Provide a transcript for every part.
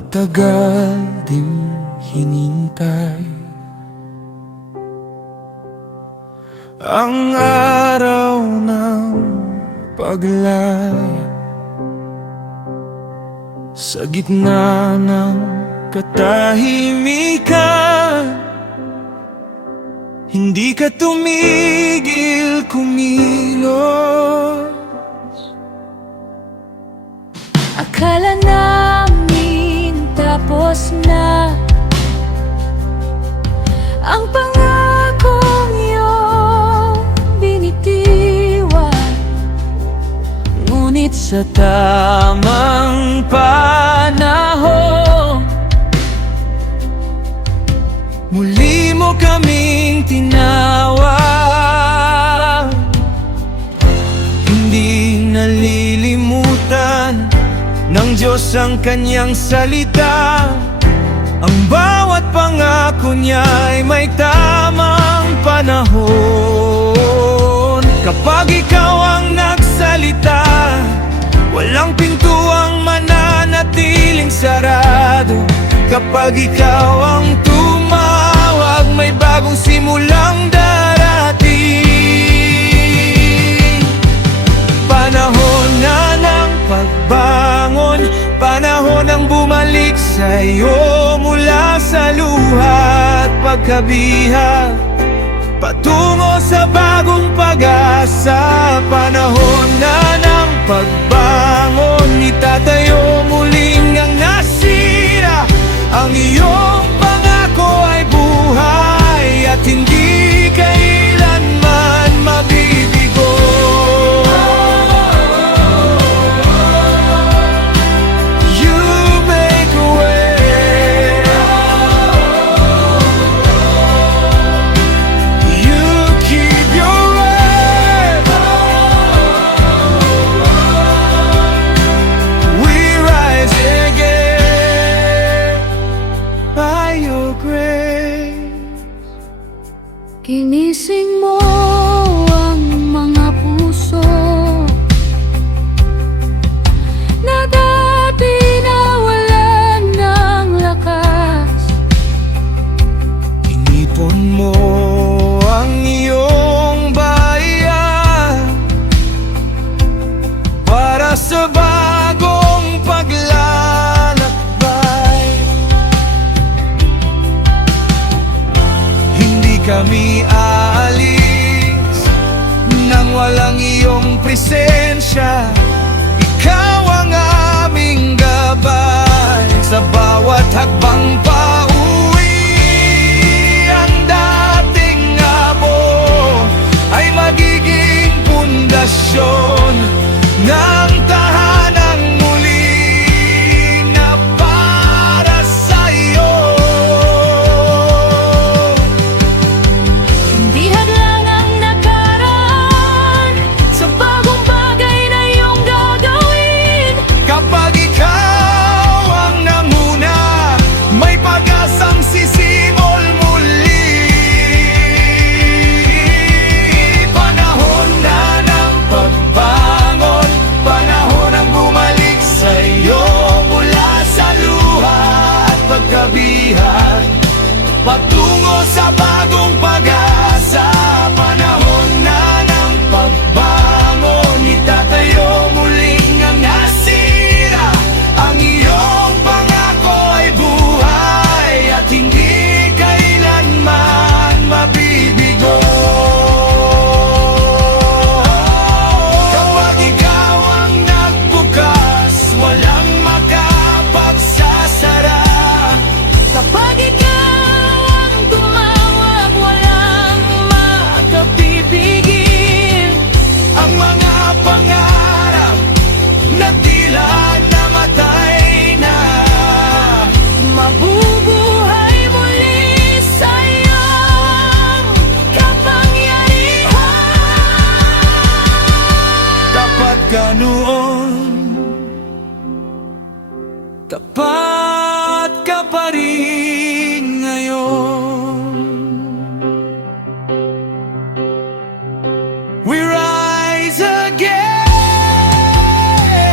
Matagal din hinintay ang araw ng paglaya. Sa gitna ng katahimikan, hindi ka tumigil kumilos. Akala namin tapos na ang pangakong iyong binitiwan, ngunit sa tamang panahon, muli mo kaming tinawag. Hindi nalilimutan ng Diyos ang kanyang salita. Ang bawat pangako niya'y may tamang panahon. Kapag ikaw ang nagsalita, walang pintuang mananatiling sarado. Kapag ikaw ang tumawag, may bagong simulang darating. Panahon na ng pagbangon, panahon ng bumalik sa'yo mula sa luha at pagkabihag, patungo sa bagong pag-asa. Panahon na ng pagbangon, itatayo muling ang nasira. Ang iyong pangako ay buhay at hindi kailanman mabibigo. You make a way. You keep your word. We rise again by your grace. ginising mo ang mga puso na dati nawalan ng lakas. Inipon mo ang iyong bayan para sa bagong paglalakbay. Hindi kami aalis nang walang iyong presensya. Ikaw ang aming gabay sa bawat hakbang pauwi. Ang dating abo ay magiging pundasyon ng tahanang muli na para sa'yo. Hindi hadlang ang nakaraan sa bagong bagay na iyong gagawin. Kapag ikaw ang nanguna, may pag-asang sisimol muli. Panahon na ng pagbangon, panahon ang bumalik sa'yo mula sa luha at pagkabihag, patungo sa bagong pag-asa. Panahon na ng pagbangon, itatayo muling ang nasira. Ang iyong pangako ay buhay at hindi kailanman mabibigo. Kapag ikaw ang nagbukas, walang makapagsasara. Kapag ikaw ang tumawag, walang makapipigil. Ang mga pangarap na tila namatay na, Mabubuhay muli sa iyong kapangyarihan. tapat ka noon, tapat ka pa rin ngayon. We rise again.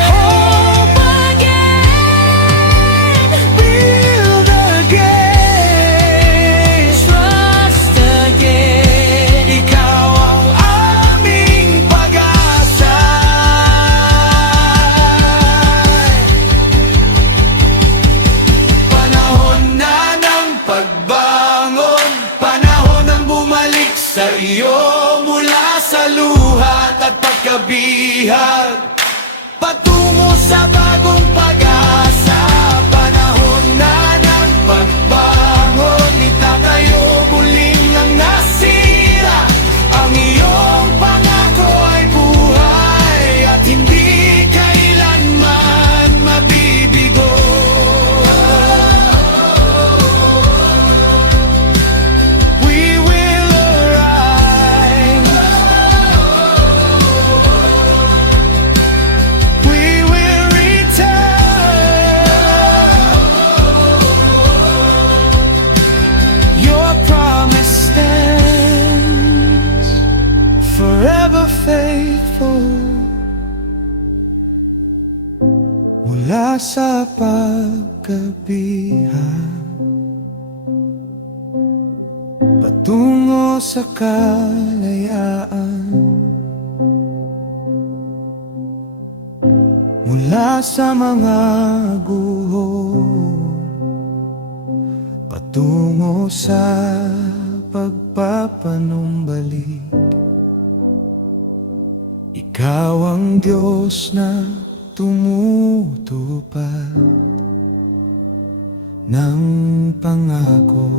Hope again. bihag patungo sa bagong pag-asa. Panahon na ng pagbangon, itatayo muling ang nasira. Ang iyong pangako ay buhay at hindi kailanman mabibigo. We will arise. We will return. Your promise stands, forever faithful. Mula sa pagkabihan patungo sa kalayaan, mula sa mga guho patungo sa pagpapanumbalik. Ikaw ang Diyos na tumutupad ng pangako.